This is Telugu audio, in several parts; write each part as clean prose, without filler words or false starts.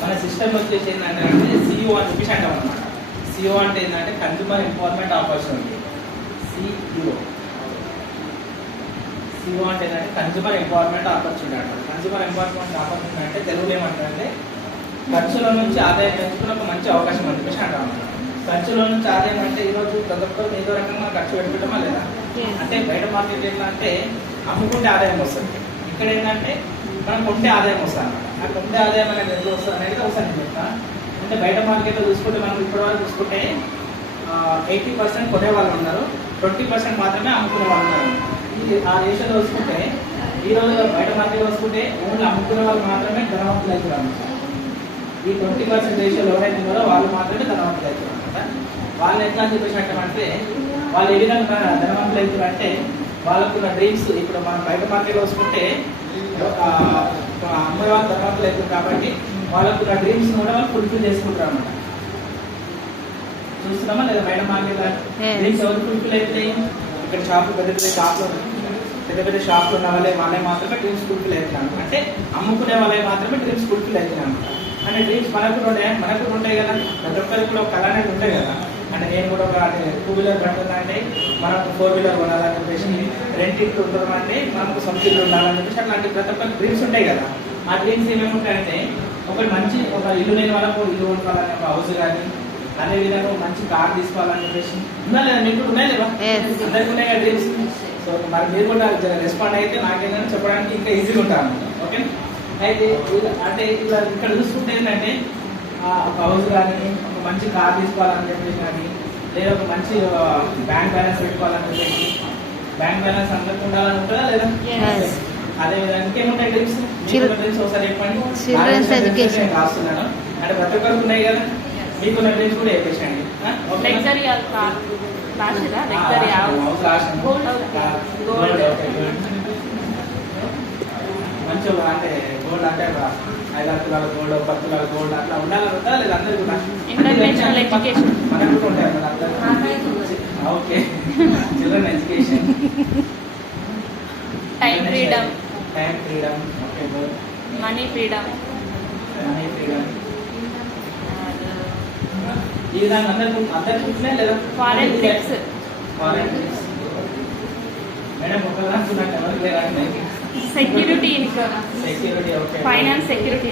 మన సిస్టమ్ వచ్చేసి ఏంటంటే సిఇఓ అని చెప్పేసి అంటాం అనమాట. సిఇఓ అంటే ఏంటంటే consumer empowerment opportunity. CEO CEO అంటే ఏంటంటే కన్జ్యూమర్ ఎంపవర్మెంట్ ఆపర్చునిటీ అంటారు. కన్జ్యూమర్ ఎంపవర్మెంట్ ఆపర్చునిటీ అంటే తెలుగులో ఏమంటారంటే ఖర్చుల నుంచి ఆదాయం పెంచుకునే ఒక మంచి అవకాశం అని చెప్పేసి అంటాం అన్నమాట. ఖర్చుల నుంచి ఆదాయం అంటే ఈరోజు ప్రతి ఒక్కరు ఏదో రకంగా ఖర్చు పెట్టుకుంటామా లేదా? అంటే బయట మార్కెట్ ఏంటంటే అమ్ముకుంటే ఆదాయం వస్తుంది, ఇక్కడ ఏంటంటే మనం కొంటే ఆదాయం వస్తుంది అన్నమాట. ఆ కొంటే ఆదాయం అనేది ఎంత వస్తుంది అనేది ఒకసారి నేను చెప్తాను. అంటే బయట మార్కెట్లో చూసుకుంటే మనం ఇప్పటివరకు చూసుకుంటే 80% కొనే వాళ్ళు ఉన్నారు, 20% మాత్రమే అమ్ముకునే వాళ్ళు ఉన్నారు. ఆ రేషియోలో చూసుకుంటే ఈరోజు బయట మార్కెట్లో చూసుకుంటే ఓన్లీ అమ్ముకునే వాళ్ళు మాత్రమే ధనవంతులు అవుతారు అన్నమాట. ఈ 20% రేషియోలో ఎవరైతే ఉన్నారో వాళ్ళు మాత్రమే ధనవంతులు అవుతారు అనమాట. వాళ్ళు ఎట్లా అని చెప్పేసి అంటే వాళ్ళు ఏ విధంగా ధనవంతులు అవుతారు అంటే వాళ్ళకున్న డ్రీమ్స్ ఇప్పుడు మనం బయట మార్కెట్లో చూసుకుంటే అమ్మే వాళ్ళు ధనవంతులు అవుతారు కాబట్టి వాళ్ళకున్న డ్రీమ్స్ కూడా వాళ్ళు ఫుల్ఫిల్ చేసుకుంటారు అన్నమాట. చూస్తున్నామా లేదా? బయట మార్కెట్లో డ్రీమ్స్ ఎవరు ఫుల్ఫిల్ అవుతాయి? ఇక్కడ షాపులు పెద్ద పెద్ద షాపులు ఉన్న వాళ్ళే మాత్రమే డ్రీమ్స్ ఫుల్ఫిల్ అవుతున్నాను. అంటే అమ్ముకునే వాళ్ళే మాత్రమే డ్రీమ్స్ ఫుల్ఫిల్ అవుతున్నాను అనమాట. అంటే డ్రీమ్స్ మనకు ఉంటాయి కదా, ప్రతి ఒక్కరికి కూడా ఒక కళ అనేది ఉంటాయి కదా. అంటే నేను కూడా ఒక 2 వీలర్ పడుతుందంటే మనకు 4 వీలర్ కొనాలని చెప్పేసి, రెంట్ ఇంటి ఉంటుందంటే మనకు సొంత ఇల్లు ఉండాలని చెప్పేసి అట్లాంటి ప్రతి ఒక్క డ్రీమ్స్ ఉంటాయి కదా. ఆ డ్రీమ్స్ ఏమేమి ఉంటాయంటే ఒకటి మంచి ఒక ఇల్లు లేని వాళ్ళకు ఇల్లు కొనుక్కోవాలని ఒక హౌస్ కానీ, అదేవిధంగా మంచి కార్ తీసుకోవాలని చెప్పేసి ఉన్నా లేదా? మీకు కూడా ఉన్నాయి లేదా? అందరికీ ఉన్నాయి కదా డ్రీమ్స్. సో మరి మీరు కూడా రెస్పాండ్ అయితే నాకేంటంటే చెప్పడానికి ఇంకా ఈజీగా ఉంటాను. ఓకే, అయితే అంటే ఇలా ఇక్కడ చూసుకుంటే ఏంటంటే ఒక హౌస్ కానీ, ఒక మంచి కార్ తీసుకోవాలని చెప్పేసి కానీ, లేదా ఒక మంచి బ్యాంక్ బ్యాలెన్స్ పెట్టుకోవాలని చెప్పేసి, బ్యాంక్ బ్యాలెన్స్ అందరికి ఉండాలని ఉంటుందా లేదా? అదేవిధంగా ఇంకేముంటాయి డ్రీమ్స్? డ్రీమ్స్ ఒకసారి చెప్పండి. రాస్తున్నాను అంటే ప్రతి ఒక్కరికి ఉన్నాయి కదా, మీకున్న డ్రీమ్స్ కూడా చెప్పేసండి. మంచిగా అంటే గోల్డ్ అంటే 5 తులాల గోల్డ్, 10 తులాల గోల్డ్ అట్లా ఉండాలని ఉంటుందా లేదా? అందరూ కూడా ఇంటర్నేషనల్ ఎడ్యుకేషన్ మనకు కూడా ఉంటాయి కదా అందరూ. Okay, children education, time freedom, okay, money freedom. ఈ విధంగా అందరికి ఉంటున్నాయి లేదా? ఫారెన్ ట్రిప్స్ మేడం ఒకలా ఎవరికి లేదా? సెక్యూరిటీ ఇన్కమ్, ఫైనాన్స్ సెక్యూరిటీ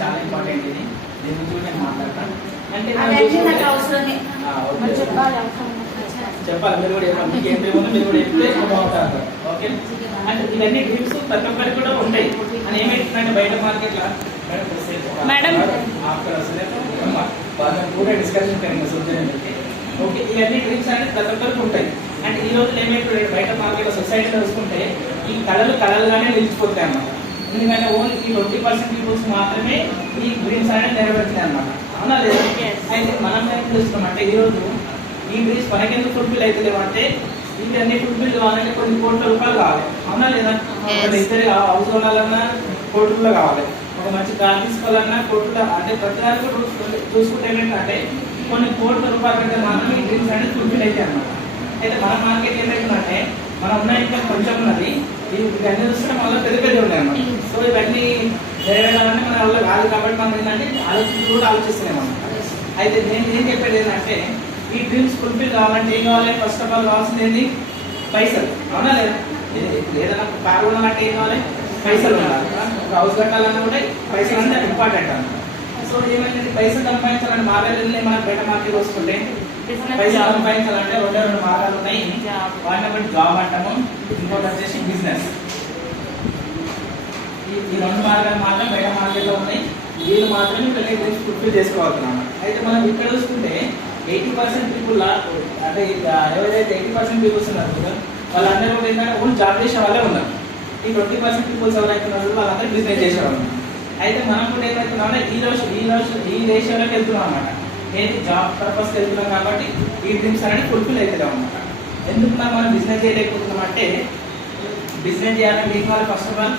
చాలా ఇంపార్టెంట్. ఇది దీని గురించి నేను మాట్లాడతాను. అంటే చెప్పాలి మీరు కూడా చెప్పాలి. మీకు ఏం ఉందో మీరు కూడా చెప్తే బాగుంటారు. ఓకే, అంటే ఇవన్నీ డ్రీమ్స్ ప్రతి ఒక్కరికి కూడా ఉంటాయి. అని ఏమైతుందంటే బయట మార్కెట్లో మేడం पूरा डिस्कशन करेंगे सोचने में. ఓకే, ఇవన్నీ డ్రీమ్స్ అనేది ప్రతి ఒక్కరికి ఉంటాయి. అంటే ఈ రోజు ఏమైతే బయట మార్కెట్ సొసైటీలో చూసుకుంటే ఈ కళలుగానే నిలిచిపోతాయి అన్నమాట. ఎందుకంటే ఓన్లీ ఈ 20% పీపుల్స్ మాత్రమే ఈ డ్రీమ్స్ అనేది నెరవేరుతాయి అన్నమాట. అవునా లేదా? అయితే మనం ఏం చూస్తున్నామంటే ఈరోజు ఈ డ్రీమ్స్ మనకెందుకు ఫుల్ఫిల్ అవుతలేవు అంటే ఇవన్నీ ఫుల్ఫిల్ కావాలంటే కొన్ని కోట్ల రూపాయలు కావాలి. అవునా లేదా? ఇద్దరు హౌస్ కొనాలన్నా కోట్లలో కావాలి, ఒక మంచి కార్ తీసుకోవాలన్నా కోట్ల, అంటే ప్రతిదానికి చూసుకుంటే ఏంటంటే కొన్ని కోట్ల రూపాయల కంటే మాత్రమే ఈ డ్రీమ్స్ అనేది ఫుల్ఫిల్ అయితే అన్నమాట. అయితే మన మార్కెట్ ఏమైతుందంటే మనం ఉన్న ఇంకా కొంచెం ఉన్నది, ఇవన్నీ చూస్తే మళ్ళీ పెద్ద ఉన్నాయి అన్నమాట. సో ఇవన్నీ నెరవేరాలంటే మన వల్ల కాదు కాబట్టి మనం ఏంటంటే ఆలోచిస్తున్నాం అన్నమాట. అయితే నేను ఏం చెప్పేది ఏంటంటే ఈ డ్రీమ్స్ ఫుల్ఫిల్ కావాలంటే ఏం కావాలి? ఫస్ట్ ఆఫ్ ఆల్ కావాల్సింది ఏంటి? పైసలు. అవునా లేదా? ఏదైనా కారు కొనాలంటే ఏం కావాలి? పైసలు ఉండాలి. ఒక హౌస్ కట్టాలన్నా కూడా పైసలు అంటే ఇంపార్టెంట్ అన్నమాట. సో ఏమైంది? పైసలు సంపాదించాలంటే మార్గాలు మనకు బయట మార్కెట్ వస్తుంటే పైసలు సంపాదించాలంటే 2 మార్గాలు ఉన్నాయి. వాటిని బట్టి జాబ్ అంటాము, ఇంకోటి వచ్చేసి బిజినెస్. ఈ 2 మార్గాలు మాత్రం బయట మార్కెట్లో ఉన్నాయి. వీళ్ళు మాత్రమే పెళ్లి డ్రీమ్స్ ఫుల్ఫిల్ చేసుకోవాలన్నమాట. అయితే మనం ఇక్కడ చూసుకుంటే 80% పీపుల్ అంటే ఎవరైతే 80% పీపుల్స్ ఉన్నారు వాళ్ళందరూ కూడా ఏంటంటే ఓన్ జాబ్ చేసే వాళ్ళే ఉన్నారు. ఈ 20% పీపుల్స్ ఎవరైతే ఉన్నారో వాళ్ళందరూ బిజినెస్ చేసేవాళ్ళు. అయితే మనం కూడా ఏమవుతున్నామంటే ఈ రేషియోలోకి వెళ్తున్నాం అన్నమాట. ఏది జాబ్ పర్పస్కి వెళ్తున్నాం కాబట్టి ఈ డ్రీమ్స్ అనేది ఫుల్ఫిల్ అవుతుంది అన్నమాట. ఎందుకు మనం బిజినెస్ చేయలేకపోతున్నాం అంటే బిజినెస్ చేయాలంటే మీకు వాళ్ళు ఫస్ట్ ఆఫ్ ఆల్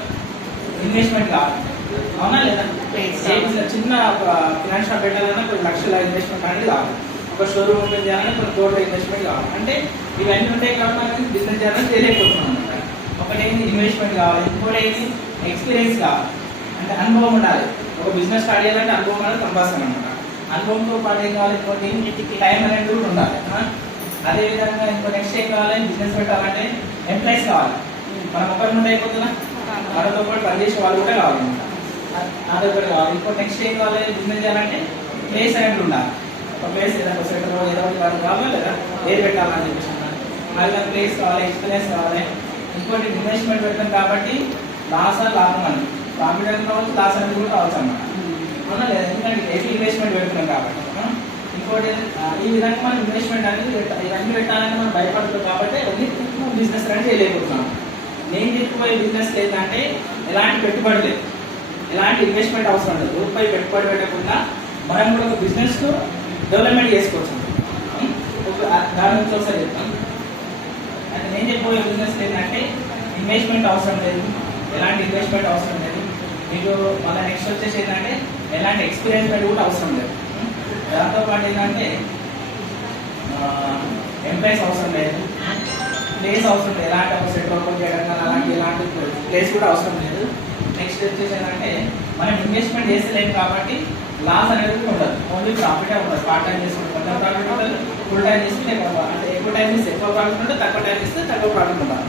ఇన్వెస్ట్మెంట్ కావాలి. అవునా లేదా? చిన్న ఫినాన్స్ షాప్ పెట్టాలన్నా కొన్ని లక్షల ఇన్వెస్ట్మెంట్ అనేది కావాలి. ఒక షోరూమ్ ఓపెన్ చేయాలన్నా కొన్ని కోట్ల ఇన్వెస్ట్మెంట్ కావాలి. అంటే ఇవన్నీ ఉంటాయి కాబట్టి మనకి బిజినెస్ చేయాలని తెలియకపోతున్నాం అనమాట. ఒకటి ఏంటి? ఇన్వెస్ట్మెంట్ కావాలి, ఇంకోటి ఏంటి? ఎక్స్పీరియన్స్ కావాలి. అంటే అనుభవం ఉండాలి. ఒక బిజినెస్ స్టార్ట్ చేయాలంటే అనుభవం అనేది కంపల్సరీ అనమాట. అనుభవంతో పాటు ఏం కావాలి, ఇంకోటి టైం అనేది కూడా ఉండాలి. అదేవిధంగా ఇంకో నెక్స్ట్ ఏం కావాలి, బిజినెస్ పెట్టాలంటే ఎంప్లాయీస్ కావాలి. మనం ఒకరి నుండి అయిపోతుందా, మనతో పాటు పనిచేసే వాళ్ళు కూడా కావాలన్నమాట. అదొకటి కావాలి. ఇంకో నెక్స్ట్ ఏం కావాలి, బిజినెస్ చేయాలంటే ప్లేస్ అనేది ఉండాలి. ఒక ప్లేస్ ఏదైనా సెంటర్ ఏదో ఒకటి వాళ్ళు కావాలి లేదా ఏది పెట్టాలని చెప్పేసి మళ్ళీ ప్లేస్ కావాలి, ఎక్స్పీరియన్స్ కావాలి. ఇంకోటి ఇన్వెస్ట్మెంట్ పెడతాం కాబట్టి లాస్ లాభం అని కాన్ఫిడెన్స్ కావచ్చు, లాస్ అనేది కూడా కావచ్చు అన్నమాట. అవునా లేదా, ఎందుకంటే హెవీ ఇన్వెస్ట్మెంట్ పెడుతున్నాం కాబట్టి. ఇంకోటి ఈ విధంగా మనం ఇన్వెస్ట్మెంట్ అనేది ఇవన్నీ పెట్టాలని మనం భయపడుతున్నాం కాబట్టి బిజినెస్ రన్ చేయలేకపోతున్నాం. నేను చెప్పుకోయే బిజినెస్ ఏంటంటే ఎలాంటి పెట్టుబడి లేదు, ఎలాంటి ఇన్వెస్ట్మెంట్ అవసరం లేదు. రూపాయి పెట్టుబడి పెట్టకుండా మనం కూడా ఒక బిజినెస్ డెవలప్మెంట్ చేసుకోవచ్చు. దాని నుంచి ఒకసారి చెప్తాను. అంటే నేను చెప్పబోయే బిజినెస్ ఏంటంటే ఇన్వెస్ట్మెంట్ అవసరం లేదు, ఎలాంటి ఇన్వెస్ట్మెంట్ అవసరం లేదు. మీకు మళ్ళీ నెక్స్ట్ వచ్చేసి ఏంటంటే ఎలాంటి ఎక్స్పీరియన్స్ కూడా అవసరం లేదు. దాంతోపాటు ఏంటంటే ఎంప్లాయీస్ అవసరం లేదు, ప్లేస్ అవసరం లేదు. ఎలాంటి ఒక సెట్ ఓపెన్ చేయడం కానీ అలాంటి ఎలాంటి ప్లేస్ కూడా అవసరం లేదు. నెక్స్ట్ వచ్చేసి ఏంటంటే మనం ఇన్వెస్ట్మెంట్ చేస్తలేము కాబట్టి లాస్ అనేది ఉండదు, ఓన్లీ ప్రాఫిటే ఉండదు. పార్ట్ టైం చేసుకుంటే కొంచెం ప్రాఫిట్ ఉంటుంది, ఫుల్ టైం చేస్తే అంటే ఎక్కువ టైం ఇస్తే ఎక్కువ ప్రాఫిట్ ఉంటుంది, తక్కువ టైం ఇస్తే తక్కువ ప్రాఫిట్ ఉంటుంది.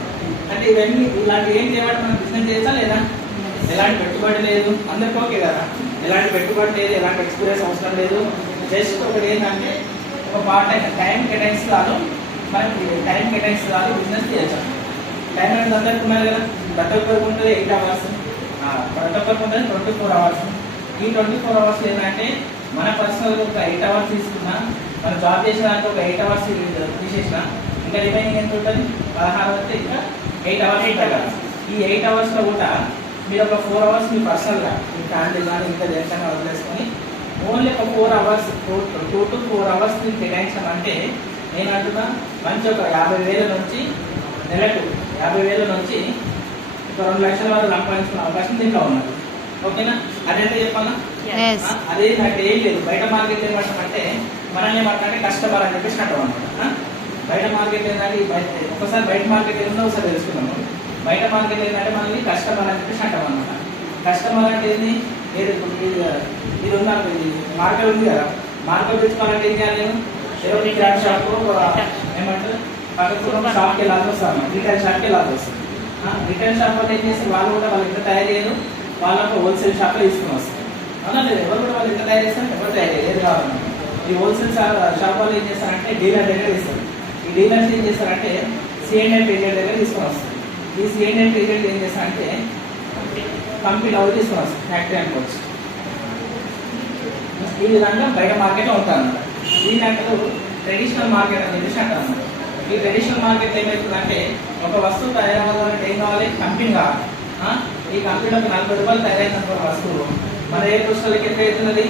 అంటే ఇవన్నీ ఇలాంటి ఏం చేయబట్టి మనం బిజినెస్ చేస్తా లేదా, ఎలాంటి పెట్టుబడి లేదు, అందరికీ ఓకే కదా. ఎలాంటి పెట్టుబడి లేదు, ఎలాంటి ఎక్స్పీరియన్స్ అవసరం లేదు. జస్ట్ ఒకటి ఏంటంటే ఒక పార్ట్ టైం కేటాయించి కాదు, మనకి టైం కేటాయించి కాదు బిజినెస్ చేయొచ్చు. టైం అనేది అందరికీ ఉన్నది కదా, ప్రతి ఒక్కరికి ఉంటుంది 8 hours, ప్రతి ఒక్కరికి ఉంటుంది 24 hours. ఈ 24 hours ఏంటంటే మన పర్సనల్ ఒక 8 hours తీసుకున్నా, మనం జాబ్ చేసిన దాంట్లో ఒక 8 hours తీసేసిన ఇంకా రిమైనింగ్ ఎంత ఉంటుంది 16 వస్తే ఇంకా 8 hours ఉంటుంది కదా. ఈ 8 hoursలో కూడా మీరు ఒక 4 hours మీ పర్సనల్గా మీ ఫ్యామిలీ కానీ ఇంకా దేశంగా వదిలేసుకొని ఓన్లీ ఒక 4 hours 2 to 4 hours మీరు కేటాయించామంటే నేను అంటున్నా మంచి ఒక 50,000 నుంచి నెలకు 50,000 నుంచి ఒక 2 లక్షల వరకు సంపాదించుకునే అవకాశం దీంట్లో ఉన్నది. ఓకేనా, అదైతే చెప్పాలా. అదే నాకు ఏం లేదు. బయట మార్కెట్ ఏమంటామంటే మనల్ని ఏమంటే కస్టమర్ అని చెప్పేసి అంటాం అనమాట. బయట మార్కెట్ ఏంటంటే ఒకసారి బయట మార్కెట్ ఏముందో ఒకసారి తెలుసుకున్నాము. బయట మార్కెట్ ఏంటంటే మనకి కస్టమర్ అని చెప్పేసి అంటాం అనమాట. కస్టమర్ అంటే ఏంది, ఇది ఉన్నారు మార్కెట్ ఉంది కదా, మార్కెట్ తెచ్చుకోవాలంటే ఏం చేయాలి, నేను ఎవరి కిరాణా షాప్ ఏమంటారు పక్కన షాప్కి వెళ్ళాల్సి వస్తాను, రిటైల్ షాప్కి వెళ్ళాల్సి వస్తుంది. రిటైల్ షాప్ వాళ్ళు ఏం చేస్తారు, వాళ్ళు కూడా వాళ్ళు ఎంత తయారు చేయరు, వాళ్ళకు హోల్సేల్ షాప్లో తీసుకుని వస్తారు. అవునా లేదు, ఎవరు కూడా వాళ్ళు ఎంత తయారు చేస్తారు, ఎవరు తయారు చేయరు, ఏది కావాలన్నమాట. ఈ హోల్సేల్ షాప్ వాళ్ళు ఏం చేస్తారంటే డీలర్ దగ్గర ఇస్తారు. ఈ డీలర్స్ ఏం చేస్తారంటే C&F ఏజెంట్ దగ్గర తీసుకొని వస్తారు. ఈ C&F ఏజెంట్ ఏం చేస్తారంటే కంపెనీ అవి తీసుకొని వస్తారు, ఫ్యాక్టరీ అనుకోవచ్చు. ఈ విధంగా బయట మార్కెట్లో ఉంటారన్నమాట. ఈ దాంట్లో ట్రెడిషనల్ మార్కెట్ అని చెప్పేసి అంటారు. ఈ ట్రెడిషనల్ మార్కెట్ ఏమవుతుందంటే ఒక వస్తువు తయారవ్వాలంటే ఏం కావాలి, కంపెనీ కావాలి. ఈ కంపెనీలో 40 రూపాయలు తయారైన వస్తువు మన ఏ పుస్తకాలకి ఎంత అవుతున్నది,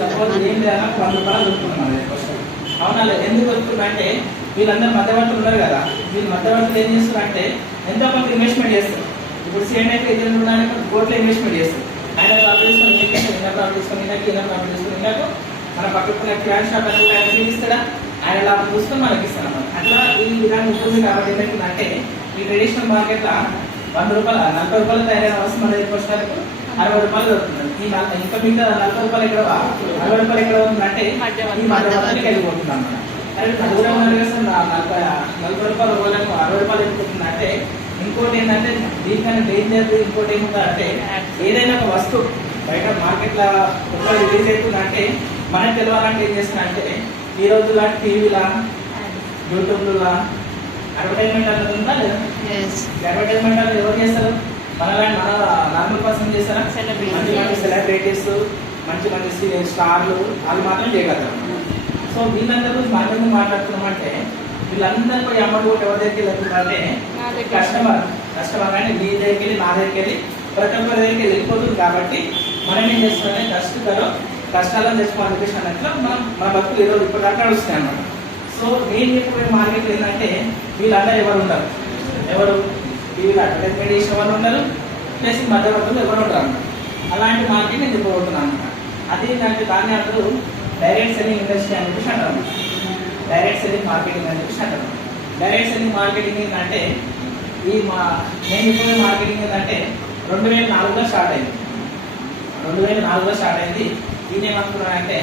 సపోజ్ ఏం చేయాలి 100 రూపాయలు దొరుకుతుంది మన ఏ పుస్తకం. అవునా లేదు, ఎందుకు దొరుకుతుందంటే వీళ్ళందరూ మధ్యవర్తులు ఉన్నారు కదా, వీళ్ళు మధ్యవర్తులు ఏం చేస్తారంటే ఎంతో కొంత ఇన్వెస్ట్మెంట్ చేస్తారు. ఇప్పుడు C&F ఏజెంట్ ఉండడానికి కోట్లు ఇన్వెస్ట్మెంట్ చేస్తారు. ఆయన ప్రాఫిట్ తీసుకొని ఇన్న ప్రాఫిట్ తీసుకొని ఇన్న ప్రాఫిట్ తీసుకొని ఇన్నకు మన పక్కన క్యాష్ షాప్ అనేది ఆయన ఇస్తాడా, ఆయన లాభం చూసుకొని మనకి ఇస్తాను అన్నమాట. అట్లా ఈ విధానం ఉంటుంది. కాబట్టి ఏమవుతుందంటే ఈ ట్రెడిషనల్ మార్కెట్లో 100 రూపాయలు 40 రూపాయలు తయారైన వస్తుంది మన దగ్గర వచ్చేసరికి 60 రూపాయలు దొరుకుతుంది. ఈ ఇంకా మిగతా 40 రూపాయలు ఎక్కడ 60 రూపాయలు ఎక్కడ అవుతుందంటే ఈ మధ్యవర్తికి వెళ్ళిపోతుంది అన్నమాట. అదే దూరం ఉన్న 40 రూపాయలు 60 రూపాయలు వెళ్ళిపోతుంది. అంటే ఇంకోటి ఏంటంటే దీనికన్నా డేంజర్ ఇంకోటి ఏముందంటే ఏదైనా ఒక వస్తువు బయట మార్కెట్లో ఒక రిలీజ్ అవుతుందంటే మనకు తెలియాలంటే ఏం చేస్తుందంటే ఈ రోజులా టీవీలా యూట్యూబ్లా అడ్వర్టైజ్మెంట్ అనేది ఉందా లేదా, అడ్వర్టైజ్మెంట్ అనేది ఎవరు చేస్తారు, మన నార్మల్ పర్సన్ చేస్తారా, మంచి మంచి సెలబ్రిటీస్ మంచి మంచి స్టార్లు వాళ్ళు మాత్రం చేయగలుగుతారు. సో వీళ్ళందరూ మన మీద మాట్లాడుతున్నామంటే వీళ్ళందరూ పోయి అమౌంట్ కూడా ఎవరి దగ్గరికి వెళ్తుందంటే కస్టమర్ అంటే మీ దగ్గరికి వెళ్ళి నా దగ్గరికి వెళ్ళి ప్రతి ఒక్కరి దగ్గరికి వెళ్ళిపోతుంది. కాబట్టి మనం ఏం చేస్తున్నామంటే కష్టాలను తెచ్చుకోవాలని చెప్పేసి అన్నట్లు మన బతుకులు ఈరోజు ఇప్పటిదాకా నడుస్తాయి అన్నమాట. సో నేను చెప్పే మార్కెట్ ఏంటంటే వీళ్ళందరూ ఎవరు ఉండరు, ఎవరు టీవీలో అడ్వర్టైజ్మెంట్ చేసిన వాళ్ళు ఉండరు, ప్లస్ మధ్యవర్తులు ఎవరు ఉండరు అన్నమాట. అలాంటి మార్కెట్ నేను చెప్పబోతున్నాను అన్నమాట. అదేంటంటే దాన్ని అందరూ డైరెక్ట్ సెల్లింగ్ ఇండస్ట్రీ అని చెప్పేసి అంటారు, డైరెక్ట్ సెల్లింగ్ మార్కెటింగ్ అని చెప్పేసి అంటారు. డైరెక్ట్ సెల్లింగ్ మార్కెటింగ్ ఏంటంటే నేను చెప్పే మార్కెటింగ్ ఏంటంటే 2004లో స్టార్ట్ అయింది. 2004లో స్టార్ట్ అయింది. ఈయన ఏమనుకున్నాడంటే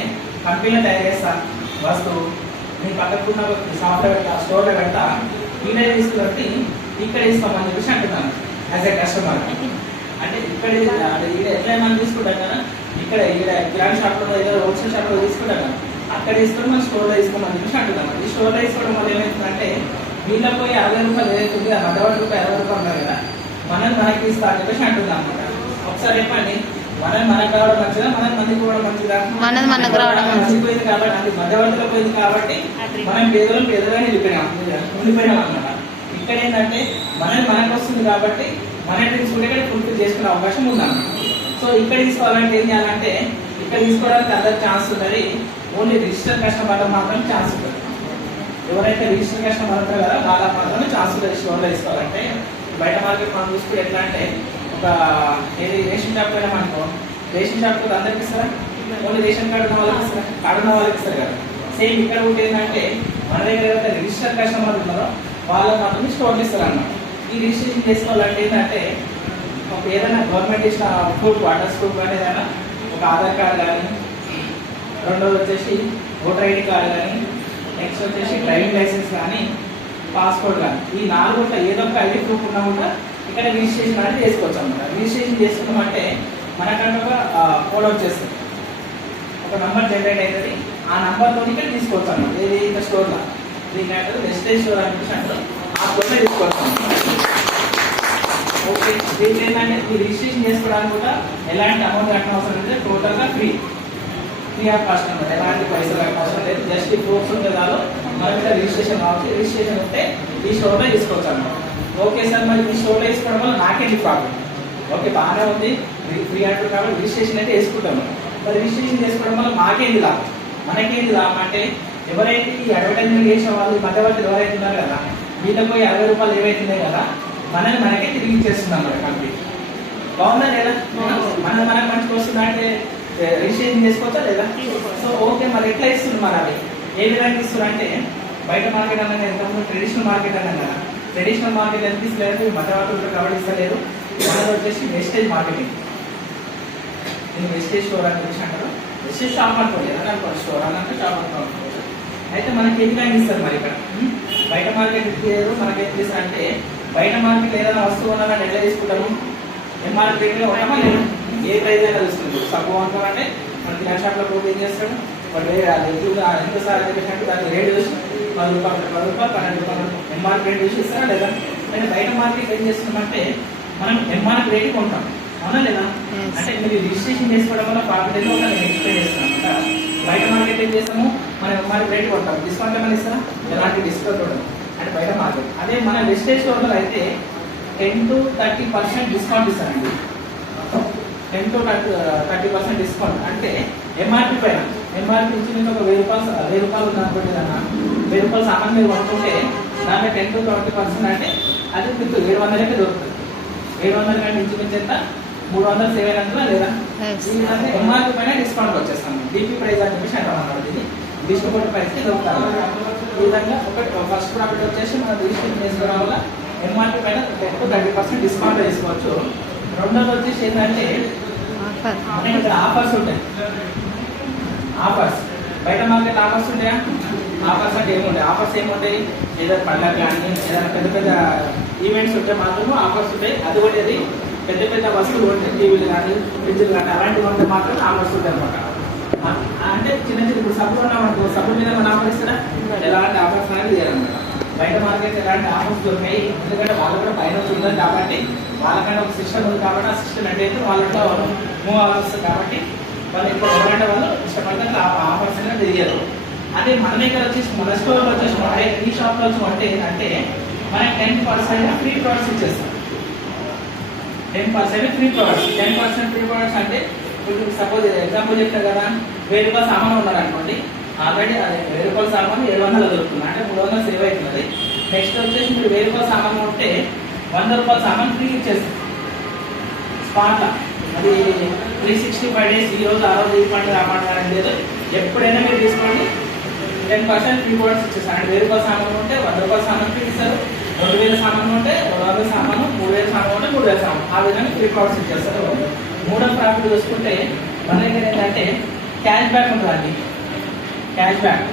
కంపెనీలో తయారు చేస్తా వస్తువు నీ పక్కకున్న షాప్లో పెడతా, స్టోర్లో పెడతా, ఈయన తీసుకున్నట్టు ఇక్కడ ఇస్తామని చెప్పేసి అంటున్నాను యాజ్ ఎ కస్టమర్. అంటే ఇక్కడ ఎట్లా మనం తీసుకుంటాం కదా, ఇక్కడ గ్రాండ్ షాప్లో ఏదో హోల్సేల్ షాప్లో తీసుకుంటాం కదా, అక్కడ తీసుకొని మనం స్టోర్లో తీసుకోమని చెప్పేసి అంటున్నాం. ఈ స్టోర్లో తీసుకోవడం వల్ల ఏమవుతుందంటే వీళ్ళకి పోయి 60 రూపాయలు ఏదైతుంది, 60 రూపాయలు 60 రూపాయలు ఉన్నారు కదా, మనం మనకి ఇస్తా అని చెప్పేసి అంటున్నాం అనమాట. ఒకసారి చెప్పండి, మనం మనకు రావడం మంచిదా, మనం మందికి పోవడం మంచిదా? మనకు రావడం మంచిపోయింది కాబట్టి, అది మధ్యవర్తిలో పోయింది కాబట్టి మనం పేదలుగా ఉండిపోయినాం అనమాట. ఇక్కడ ఏంటంటే మనకు వస్తుంది కాబట్టి మన డ్రీమ్స్ కూడా ఇక్కడ ఫుల్ఫిల్ చేసుకునే అవకాశం ఉందన్నమాట. సో ఇక్కడ తీసుకోవాలంటే ఏం చేయాలంటే, ఇక్కడ తీసుకోవడానికి అందరికి ఛాన్స్ ఉన్నది, ఓన్లీ రిజిస్టర్ కస్టమర్లకు మాత్రం ఛాన్స్ ఉంటుంది. ఎవరైతే రిజిస్టర్ కస్టమర్ ఉంటారో కదా వాళ్ళకి మాత్రమే ఛాన్స్ ఉంటుంది స్టోర్లో తీసుకోవాలంటే. బయట మార్కెట్ మనం చూసుకుంటే ఎట్లా అంటే, ఒక ఏది రేషన్ షాప్ పోయినా అనుకో, రేషన్ షాప్ కూడా అందరికి ఇస్తారా? ఓన్లీ రేషన్ కార్డు ఉన్న వాళ్ళకి ఇస్తారా? కార్డు ఉన్న వాళ్ళకి ఇస్తారు కదా. సేమ్ ఇక్కడ కూడా ఏంటంటే, మన దగ్గర ఏదైతే రిజిస్టర్ కస్టమర్ ఉన్నారో వాళ్ళకి మాత్రమే స్టోర్లు ఇస్తారు అన్నమాట. ఈ రిజిస్ట్రేషన్ చేసుకోవాలంటే ఏంటంటే, ఒక ఏదైనా గవర్నమెంట్ ఇచ్చిన ప్రూఫ్, వాటర్ ప్రూఫ్ కానీ ఏదైనా ఒక ఆధార్ కార్డు కానీ, రెండోది వచ్చేసి ఓటర్ ఐడి కార్డు కానీ, నెక్స్ట్ వచ్చేసి డ్రైవింగ్ లైసెన్స్ కానీ, పాస్పోర్ట్ కానీ, ఈ 4 ఏదో ఒక ఐడి ప్రూఫ్ ఉన్నా కూడా ఇక్కడ రిజిస్ట్రేషన్ అనేది చేసుకోవచ్చు అన్నమాట. రిజిస్ట్రేషన్ చేసుకున్నామంటే మనకంటే ఒక కోడ్ వచ్చేస్తుంది, ఒక నంబర్ జనరేట్ అవుతుంది. ఆ నంబర్తో ఇక్కడ తీసుకోవచ్చు అన్నమాట. ఏది ఇంకా స్టోర్లో దీని అంటే వెస్టేజ్ స్టోర్ అనిపించి అంటారు, ఆ స్టోర్లో తీసుకోవచ్చు అన్నమాట. ఓకే, దీనికి ఏంటంటే ఈ రిజిస్ట్రేషన్ చేసుకోవడానికి కూడా ఎలాంటి అమౌంట్ కట్టిన అవసరం లేదు, టోటల్గా ఫ్రీ ఆఫ్ కాస్ట్ అన్నమాట. ఎలాంటి పైసలు కట్టిన అవసరం లేదు, జస్ట్ ఈ ప్రూఫ్స్ ఉంటే చాలు. మన మీద రిజిస్ట్రేషన్ కావచ్చు, రిజిస్ట్రేషన్ ఉంటే ఈ స్టోర్లో తీసుకోవచ్చు అన్నమాట. ఓకే సార్, మరి ఈ స్టోర్లో తీసుకోవడం వల్ల నాకేంటి ప్రాబ్లం? ఓకే, బాగానే ఉంది, ఫ్రీ అంటారు కాబట్టి రిజిస్ట్రేషన్ అయితే వేసుకుంటాము. మరి రిజిస్ట్రేషన్ చేసుకోవడం వల్ల మాకేంది లాభం? మనకేంది లాభం అంటే, ఎవరైతే ఈ అడ్వర్టైజ్మెంట్ చేసిన వాళ్ళు మధ్యవర్తులు ఎవరైతే ఉన్నారు కదా, వీళ్ళకి 60 రూపాయలు ఏవైతున్నాయి కదా, మనకే తిరిగి ఇచ్చేస్తున్నాం మరి కంపెనీ. బాగుందా లేదా? మనకు మంచిగా వస్తుందా అంటే రిజిస్ట్రేషన్ చేసుకోవచ్చా లేదా? సో ఓకే, మరి ఎట్లా ఇస్తుంది మరి అవి ఏ విధంగా ఇస్తున్నారు అంటే, బయట మార్కెట్ అన్నా ఎంతమంది ట్రెడిషనల్ మార్కెట్ అన్నా కదా, ట్రెడిషనల్ మార్కెట్ ఎంత ఇస్తలేదు, మధ్యవర్తులు కాబట్టి ఇస్తలేదు. మనది వచ్చేసి వెస్టేజ్ మార్కెటింగ్. నేను వెస్టేజ్ స్టోర్ అని చెప్పి అంటారు, వెస్టేజ్ షాప్ అనుకోండి, ఏదైనా అనుకోండి, స్టోర్ అని అంటే షాప్ అనుకోండి. అయితే మనకి ఏ విధంగా ఇస్తారు మరి ఇక్కడ? బయట మార్కెట్ ఇచ్చేది మనకి ఏం చేస్తారు అంటే, బయట మార్కెట్ ఏదైనా వస్తువు ఉన్నారని ఎట్లా తీసుకుంటాము? ఎంఆర్పీ రేట్లో ఉన్నామా లేదా, ఏ ప్రైజ్ అయినా తీసుకుంటాం. సబ్బు అనుకోవాలంటే మనకి గ్రాండ్ షాప్లో పోతే ఏం చేస్తాడు, వాడు ఎక్కువగా ఎంతసారి చెప్పినట్టు దాన్ని రేటు చూసి 10 రూపాయలు 12 రూపాయలు ఎంఆర్పీ రేట్ చూసి ఇస్తారా లేదా? కానీ బయట మార్కెట్ ఏం చేస్తున్నామంటే, మనం ఎంఆర్పీ రేట్ కొంటాం, అవునా లేదా? అంటే మీరు రిజిస్ట్రేషన్ చేసుకోవడం వల్ల ప్రాఫిట్ ఏదో నేను ఎక్స్ప్లెయిన్ చేస్తాను అనమాట. బయట మార్కెట్ ఏం చేస్తాము, మనం ఎంఆర్పీ రేట్ కొంటాం, డిస్కౌంట్ ఏమైనా ఇస్తారా? ఎలాంటి డిస్కౌంట్ ఉండదు అంటే బయట మార్కెట్. అదే మన వెస్టేజ్ స్టోర్లో అయితే 10 to 30% డిస్కౌంట్ ఇస్తారండి. 10 to 30% డిస్కౌంట్ అంటే ఎంఆర్పీ పైన. ఎంఆర్పీ నుంచి మీకు ఒక 1000 రూపాయలు ఉందనుకోండి, దాన్ని 1000 రూపాయలు సామాన్ మీరు కొనుక్కుంటే దాంట్లో 10 to 20% అంటే అది మీకు 700కే దొరుకుతుంది. 700 కంటే ఇంచుమించి ఎంత, 300 సేవ్ అయినందున లేదా? అంటే ఎంఆర్పీ పైన డిస్కౌంట్ వచ్చేస్తాను. డీపీ ప్రైస్ అని చెప్పేసి అంటాం అన్నమాట. ఇది డిస్ట్రిబ్యూటర్ ప్రైస్కి దొరుకుతారు. ఈ విధంగా ఫస్ట్ ప్రాఫిట్ వచ్చేసి మనం రిజిస్ట్రేషన్ చేసుకోవడం వల్ల ఎంఆర్పీ పైన 10 to 30% డిస్కౌంట్ తీసుకోవచ్చు. రెండోది వచ్చేసి ఏంటంటే, మనకి ఇక్కడ ఆఫర్స్ ఉంటాయి. ఆఫర్స్ బయట మార్కెట్ ఆఫర్స్ ఉంటాయా? ఆఫర్స్ అంటే ఏముంటాయి? ఆఫర్స్ ఏముంటాయి? ఏదైనా పండుగ కానీ ఏదైనా పెద్ద పెద్ద ఈవెంట్స్ ఉంటే మాత్రమే ఆఫర్స్ ఉంటాయి. అది కూడా అది పెద్ద పెద్ద వస్తువులు ఉంటాయి, టీవీలు కానీ ఫ్రిడ్జ్లు కానీ అలాంటివి ఉంటే మాత్రమే ఆఫర్స్ ఉంటాయి అనమాట. అంటే చిన్న చిన్న ఇప్పుడు సబ్బు ఉన్నామనుకో, సబ్బు మీద మనం ఆఫర్ ఇస్తారా? ఎలాంటి ఆఫర్స్ అనేది చేయాలన్నమాట. బయట మార్కెట్ ఎలాంటి ఆఫర్స్ దొరికాయి, ఎందుకంటే వాళ్ళు కూడా పైన ఉంది కాబట్టి వాళ్ళకంటే ఒక సిస్టమ్ ఉంది కాబట్టి ఆ సిస్టమ్ అంటే వాళ్ళతో మూవ్ అవర్స్ కాబట్టి వాళ్ళు ఎక్కువ ఎవరంటే వాళ్ళు ఇష్టపడతారు ఆఫర్స్ అనేది తెలియదు. అదే మన దగ్గర వచ్చేసి మన స్టోర్లో వచ్చేసి అంటే ఈ షాప్లో వచ్చి అంటే ఏంటంటే మనకి 10% ఫ్రీ ప్రొడక్ట్స్ ఇచ్చేస్తాం. 10% ఫ్రీ ప్రొడక్ట్స్. 10% ఫ్రీ ప్రొడక్ట్స్ అంటే ఇప్పుడు సపోజ్ ఎగ్జాంపుల్ చెప్తారు కదా, 1000 రూపాయల సామాన్ ఉన్నారు అనుకోండి, ఆల్రెడీ అది 1000 రూపాయల సామాన్ 700 దొరుకుతుంది, అంటే 300 సేవ్ అవుతుంది. నెక్స్ట్ వచ్చేసి మీరు 1000 రూపాయల సామాన్ ఉంటే 100 రూపాయల సామాన్ ఫ్రీ ఇచ్చేస్తుంది స్పాట్లో. అది 365 days, ఈ రోజు ఆ రోజు ఈ పండుగ ఆ పండుగ అనేది లేదు, ఎప్పుడైనా మీరు తీసుకోండి. 10% ఫ్రీ ప్రొడక్ట్స్ ఇచ్చేస్తారు. అంటే 1000 రూపాయల సామాన్ ఉంటే 100 రూపాయల సామాన్ ఫ్రీ ఇస్తారు, 2000 సామాన్ ఉంటే 200 సామాను, 3000 సామాన్ ఉంటే 3000 సామాన్, ఆ విధంగా ఫ్రీ ప్రొడక్ట్స్ ఇచ్చేస్తారు. మూడో ప్రాఫిట్ చూసుకుంటే మన దగ్గర ఏంటంటే క్యాష్ బ్యాక్ ఉంటుందండి. క్యాష్ బ్యాక్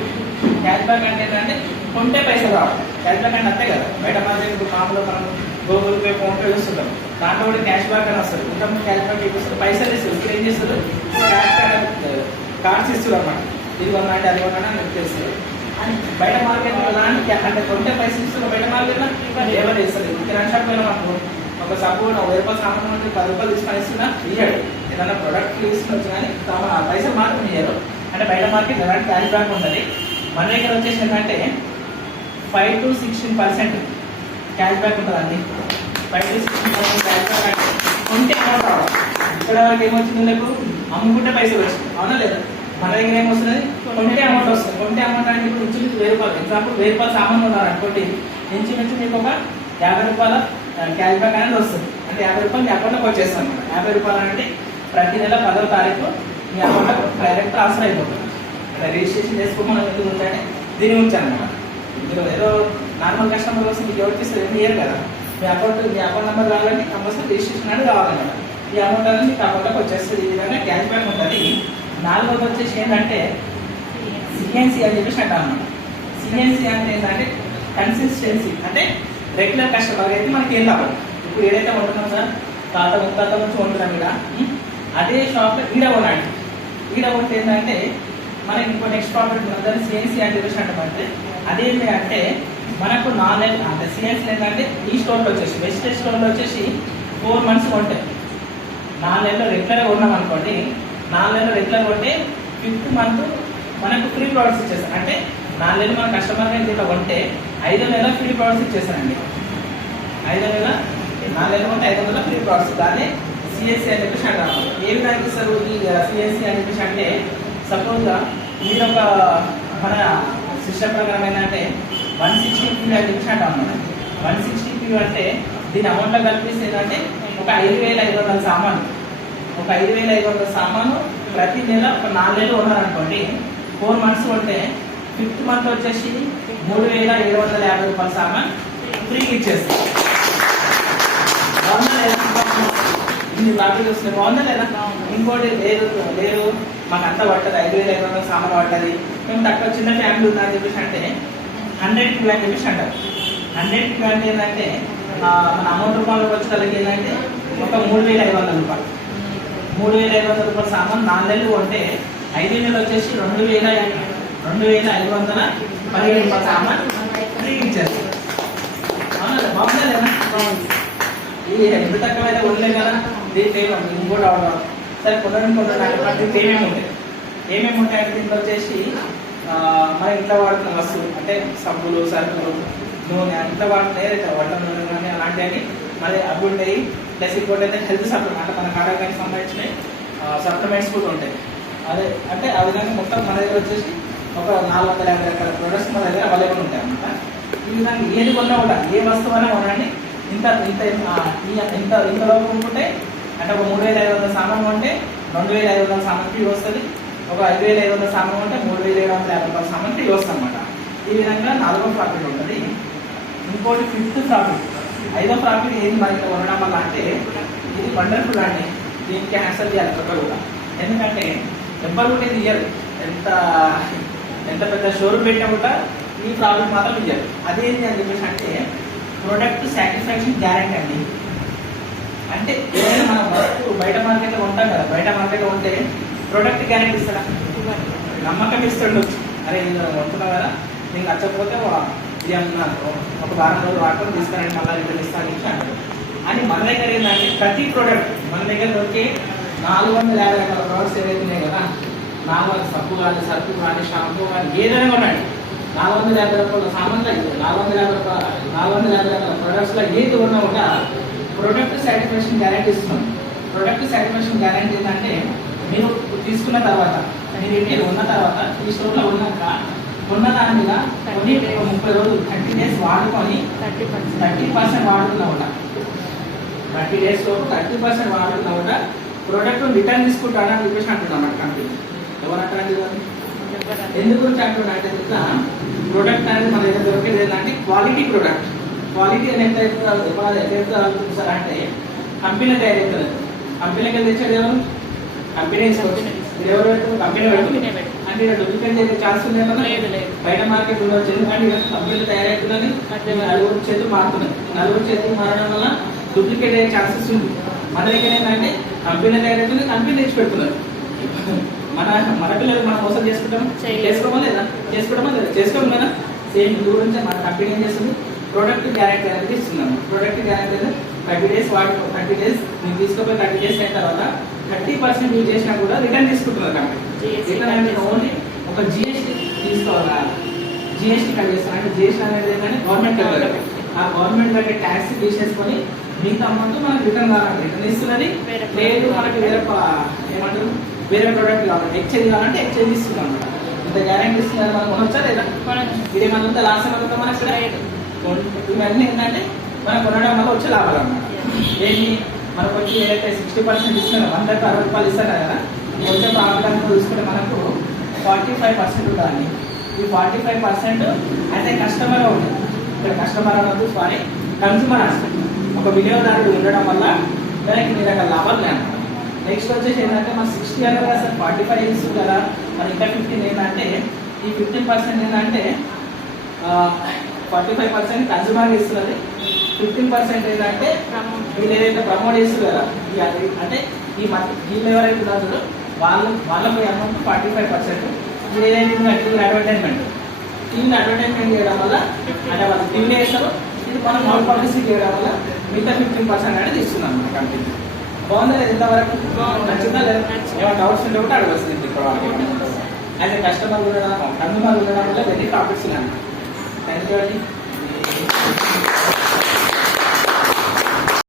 అంటే ఏంటంటే కొంటే పైసలు రావడం. క్యాష్ బ్యాక్ అంటే అంతే కదా, బయట మార్కెట్ ఇప్పుడు మామూలుగా మనం గూగుల్ పే, ఫోన్ పే చూస్తుంటాం, దాంట్లో కూడా క్యాష్ బ్యాక్ అని వస్తుంది. ఇంతకుముందు క్యాష్ బ్యాక్ ఇస్తారు, పైసలు ఇస్తారు. ఇప్పుడు ఏం చేస్తారు, క్యాష్ కార్డ్స్ ఇస్తారు అన్నమాట. ఇది కొన్నాంటే అది కొన్నా అని చెప్పేస్తారు. అని బయట మార్కెట్ అంటే కొంటే పైసలు ఇస్తారు. బయట మార్కెట్లో ఎవరు ఇస్తారు. కిరాణా షాప్ పోయినా మాకు ఒక సబ్బు 1000 రూపాయలు సామాన్ ఉంటే 10 రూపాయలు తీసుకొని ఇస్తున్నా ఇయ్యాడు. ఏదైనా ప్రొడక్ట్ తీసుకొచ్చు కానీ ఆ పైసలు మాత్రం ఇయ్యారు. అంటే బయట మార్కెట్ ఎలాంటి క్యాష్ బ్యాక్ ఉంటుంది. మన దగ్గర వచ్చేసి ఏంటంటే 5 to 16% క్యాష్ బ్యాక్ ఉంటుందండి. 5 to 16% క్యాష్ బ్యాక్ అంటే కొంటే అమౌంట్ రావడం. ఇక్కడ వరకు ఏమొచ్చింది, మీకు అమ్ముకుంటే పైసలు వచ్చింది, అవునా లేదా? మన దగ్గర ఏమొస్తుంది, కొంటే అమౌంట్ వస్తుంది. కొంటే అమౌంట్ అంటే ఇప్పుడు ఇంచుమించు 1000 రూపాయలు, ఎగ్జాంపుల్ 1000 రూపాయలు సామాన్ ఉన్నారు అనుకోండి, ఇంచుమించు మీకు ఒక 50 రూపాయల క్యాష్ బ్యాక్ అనేది వస్తుంది. అంటే 50 రూపాయలు మీ అకౌంట్లోకి వచ్చేస్తాం అనమాట. 50 రూపాయలు అంటే ప్రతి నెల 10వ తారీఖు మీ అకౌంట్లో డైరెక్ట్ ట్రాన్స్ఫర్ అయిపోతుంది. అంటే రిజిస్ట్రేషన్ చేసుకో మనం ఎందుకు ఉంచాలి, దీని ఉంచాలన్నమాట. మీరు ఏదో నార్మల్ కస్టమర్ వస్తే మీకు ఎవరికి ఇస్తారు, ఏమి ఇయ్యరు కదా. మీ అకౌంట్ నెంబర్ కావాలంటే కంపల్సరీ రిజిస్ట్రేషన్ అనేది కావాలన్నమాట. ఈ అమౌంట్ అనేది మీకు అకౌంట్లోకి వచ్చేస్తుంది. ఈ విధంగా క్యాష్ బ్యాక్ ఉంటుంది. 4వది వచ్చేసి ఏంటంటే సిఎన్సి అని చెప్పేసి అంటాం అన్నమాట. సిఎన్సి అంటే ఏంటంటే కన్సిస్టెన్సీ, అంటే రెగ్యులర్ కస్టమర్ అయితే మనకి ఏం లాభం. ఇప్పుడు ఏదైతే ఉంటున్నాం సార్, తాత ముత్తాత నుంచి ఉంటున్నాం ఇక్కడ, అదే షాప్లో ఈడ కొనండి. ఈడ కొంటే ఏంటంటే మనకి ఇంకో నెక్స్ట్ ప్రాఫిట్ దాన్ని సిఎన్సి అని చెప్పేసి అంటామంటే అదేంటి అంటే మనకు 4 నెలలు అంటే సిఎన్సి ఏంటంటే ఈ స్టోర్లో వచ్చేసి వెస్ట్ స్టోర్లో వచ్చేసి 4 months కొంటే 4 నెలలు రెగ్యులర్గా ఉన్నాం అనుకోండి. 4 నెలలు రెగ్యులర్ కొంటే 5th month మనకు ఫ్రీ ప్రోడక్ట్స్ ఇచ్చేస్తాను. అంటే 4 నెలలు మన కస్టమర్ దీంట్లో కొంటే 5వ నెల ఫ్రీ ప్రోడక్ట్స్ ఇచ్చేస్తానండి. 5వ నెల 4 నెలలు కొంటే 5వ నెల ఫ్రీ ప్రోడక్ట్స్. దాన్ని సిఎస్సి అని చెప్పేసి అంటారు. ఏ విధంగా ఇస్తారు ఈ సిఎస్సి అని చెప్పేసి అంటే, సపోజ్గా మీరు ఒక మన సిస్టమ్ ప్రకారం ఏంటంటే 160 అని చెప్పేసి అంటాం మనం. 160 అంటే దీని అమౌంట్లో కల్పిస్తే ఏంటంటే ఒక 5500 సామాను, ఒక 5500 సామాను ప్రతి నెల ఒక 4 నెలలు ఉన్నారనుకోండి. 4 months ఉంటే 5th month వచ్చేసి 3750 రూపాయల సామాన్ ఫ్రీ ఇచ్చేస్తాం. ఇన్ని ప్రాఫిట్ వస్తుంది, బాగుందా లేదా? ఇంకోటి లేదు లేదు మాకు అంతా పట్టదు, 5500 సామాన్ పట్టది, మేము తక్కువ చిన్న ఫ్యామిలీ ఉందని చెప్పేసి అంటే 100 అని చెప్పేసి అంటారు. 100 అంటే ఏంటంటే మన అమౌంట్ రూపాయలకు వచ్చేసరికి ఏంటంటే ఒక 3500 రూపాయలు. 3500 రూపాయల సామాన్ 4 నెలలు కొంటే 5 నెలలు వచ్చేసి 2517 రూపాయల సామాన్ ఫ్రీ ఇచ్చేస్తారు. అవునా, బాగుందా లేదా? ఇది ఎంత తక్కువైతే ఉండలే కదా, దీంట్లో ఇంకోటి అవడం సరే కొనడానికి దీంట్లో ఏమేమి ఉంటాయంటే దీంట్లో వచ్చేసి మన ఇంట్లో వాడుతున్న వస్తువులు అంటే సబ్బులు, సరుకులు, నూనె, ఇంట్లో వాడుతున్న ఏదైతే వంట నూనె కానీ అలాంటివన్నీ మళ్ళీ అవి ఉంటాయి. ప్లస్ ఇంకోటి అయితే హెల్త్ సప్లిమెంట్ అంటే మన ఆరోగ్యానికి సంబంధించిన సప్లిమెంట్స్ కూడా ఉంటాయి. అదే అంటే ఆ విధంగా మొత్తం మన దగ్గర వచ్చేసి ఒక 450 రకాల ప్రొడక్ట్స్ మన దగ్గర అవైలబుల్ ఉంటాయి అన్నమాట. ఈ విధంగా ఏది కొన్నా కూడా ఏ వస్తువు అయినా కొనండి ఇంత ఇంత ఇంత ఇంతలోపు ఉంటే అంటే ఒక 3500 సామాన్ కొంటే 2500 సామాన్ ఫ్రీ వస్తుంది. ఒక 5500 సామాన్ కొంటే 3750 రూపాయల సామాన్ ఫ్రీ వస్తుంది అన్నమాట. ఈ విధంగా 4వ ప్రాఫిట్ ఉంటుంది. ఇంకోటి 5th ప్రాఫిట్. 5వ ప్రాఫిట్ ఏది మరి కొనడం వల్ల అంటే ఇది వండర్ఫుల్ అండి. దీనికి క్యాన్సల్ చేయాలి ఎవ్వరు కూడా, ఎందుకంటే ఎవ్వరు కూడా ఇది ఇయ్యరు. ఎంత పెద్ద షోరూమ్ పెట్టినా కూడా ఈ ప్రాఫిట్ మాత్రం ఇయ్యరు. అదేంటి అని చెప్పేసి అంటే ప్రోడక్ట్ సాటిస్ఫాక్షన్ గ్యారెంటీ అండి. అంటే ఏదైనా మనం వస్తువు బయట మార్కెట్లో ఉంటాం కదా, బయట మార్కెట్లో ఉంటే ప్రోడక్ట్ గ్యారెంటీ ఇస్తాడా? నమ్మకం ఇస్తాడు. అరే ఇది కొంటున్నావు కదా, నీకు నచ్చకపోతే ఒక వారం రోజులు వాడుకొని తీసుకురండి, మళ్ళీ రిటర్న్ ఇస్తాను అంటారు. అని మన దగ్గర ఏంటంటే ప్రతి ప్రోడక్ట్ మన దగ్గర దొరికే 450 రకాల ప్రోడక్ట్స్ ఏవైతే ఉన్నాయి కదా, 400 సబ్బు కానీ, సరుకు కానీ, షాంపూ కానీ ఏదైనా కొనండి 450 రూపాయల సామాన్లు 450 రకాల ప్రొడక్ట్స్లో ఏది ఉన్నా కూడా ప్రొడక్ట్ సాటిస్ఫాక్షన్ గ్యారెంటీ ఇస్తున్నాం. ప్రొడక్ట్ సాటిస్ఫాక్షన్ గ్యారెంటీ ఏంటంటే మీరు తీసుకున్న తర్వాత మీరు ఇంటికి ఉన్న తర్వాత ఈ స్టోర్లో ఉన్నాక ఉన్న దాని మీద కొన్ని 30 రోజులు 30 days వాడుకొని 30% వాడుతున్నా కూడా 30 days లోపు 30% వాడుతున్నా కూడా ప్రోడక్ట్ రిటర్న్ తీసుకుంటానని చెప్పేసి అంటున్నాం అన్నమాట కంపెనీ. ఎవరంటారండి? ఎందుకు అంటున్నా అంటే ఇట్లా ప్రోడక్ట్ అనేది మన దగ్గర దొరికేది ఏంటంటే క్వాలిటీ ప్రోడక్ట్. క్వాలిటీ అని ఎంత అంటే కంపెనీ తయారు చేస్తుంది. కంపెనీకి వెళ్ళి తెచ్చేది ఎవరు? కంపెనీ తీసుకోవచ్చు. ఇది ఎవరు పెడుతుంది? కంపెనీ పెడుతుంది. కంపెనీ పెడుతుంది. అంటే ఇక్కడ డూప్లికేట్ చేసే ఛాన్స్ ఉంది ఏమన్నా? లేదు లేదు. బయట మార్కెట్ ఉండవచ్చు. ఎందుకంటే ఇక్కడ కంపెనీలు తయారవుతుందని నలుగురు చేతులు మారుతున్నాయి. నలుగురు చేతులు మారడం వల్ల డూప్లికేట్ అయ్యే ఛాన్సెస్ ఉంది. మన దగ్గర ఏంటంటే కంపెనీ తయారవుతుంది, కంపెనీ తెచ్చి పెడుతున్నారు. మన పిల్లలు మనం మోసం చేసుకుంటాం, చేసుకోమా లేదా? చేసుకోవడమా లేదా? చేసుకోము కదా. సేమ్ ఇది గురించి మన కంపెనీ ఏం చేస్తుంది? ప్రొడక్ట్ గ్యారెంటీ అనేది ఇస్తున్నాము. ప్రొడక్ట్ గ్యారెంటీ 30 days వాడి 30 days మీరు తీసుకోపోయి 30 days అయిన తర్వాత 30% యూజ్ చేసినా కూడా రిటర్న్ తీసుకుంటున్నారు కంపెనీ. రిటర్న్ అనేది ఓన్లీ ఒక జిఎస్టీ తీసుకోవాలా, జిఎస్టీ కట్ చేస్తారు. అంటే జిఎస్టీ అనేది ఏంటంటే గవర్నమెంట్ కట్టాలి. ఆ గవర్నమెంట్ కట్టే ట్యాక్స్ తీసేసుకొని మిగతా అమౌంట్ మనకు రిటర్న్ కావాలంటే రిటర్న్ ఇస్తున్నది. లేదు మనకి వేరే ఏమంటారు వేరే ప్రోడక్ట్ కావాలి, ఎక్స్చేంజ్ కావాలంటే ఎక్స్చేంజ్ ఇస్తున్నాం అనమాట. ఇంత గ్యారెంటీ ఇస్తున్నారు. మనం కొనొచ్చా లేదా? ఇది మనంతా లాస్ అవుతుందా? మనకు ఇవన్నీ ఏంటంటే మనం కొనడం వల్ల వచ్చే లాభాలు అన్నమాట. ఏంటి మనకు వచ్చి ఏదైతే 60% ఇస్తున్నారో 100కి 60 రూపాయలు ఇస్తారు కదా, వచ్చే ప్రాఫిట్ అనుకో చూసుకుంటే మనకు 45% ఉండాలి. ఈ 45% అయితే కస్టమర్ ఉంటుంది. ఇక్కడ కస్టమర్ అనొద్దు, సారీ కన్స్యూమర్ అసలు ఒక వినియోగదారుడు ఉండడం వల్ల దానికి మీ రకాల లాభాలు లేనమాట. నెక్స్ట్ వచ్చేసి ఏంటంటే మన 60 అన్నారు కదా సార్, 45 ఇస్తుంది కదా, మరి ఇంకా 15 ఏంటంటే ఈ 15% ఏంటంటే 45% కన్స్యూమర్ ఇస్తున్నది, 15% ఏంటంటే వీళ్ళు ఏదైతే ప్రమోట్ చేస్తారు కదా, అంటే వీళ్ళు ఎవరైతే ఉన్నారో వాళ్ళకి అమౌంట్ 45%. ఇది ఏదైతే టీవీ అడ్వర్టైజ్మెంట్ చేయడం వల్ల అంటే వాళ్ళు టీవీ వేస్తారు, ఇది మనం మౌత్ పబ్లిసిటీ చేయడం వల్ల మిగతా 15% అనేది ఇస్తున్నాం మన కంపెనీ. బాగుందా లేదు? ఇంతవరకు నచ్చిందా లేదా? ఏమైనా డౌట్స్ ఉంటే కూడా అడగవలసింది. ఇప్పుడు వాళ్ళకి యాజ్ ఎ కస్టమర్ ఉండడం, కన్స్యూమర్ ఉండడం వల్ల వెరీ ప్రాఫిట్స్ ఉన్నాయి. థ్యాంక్ యూ అండి.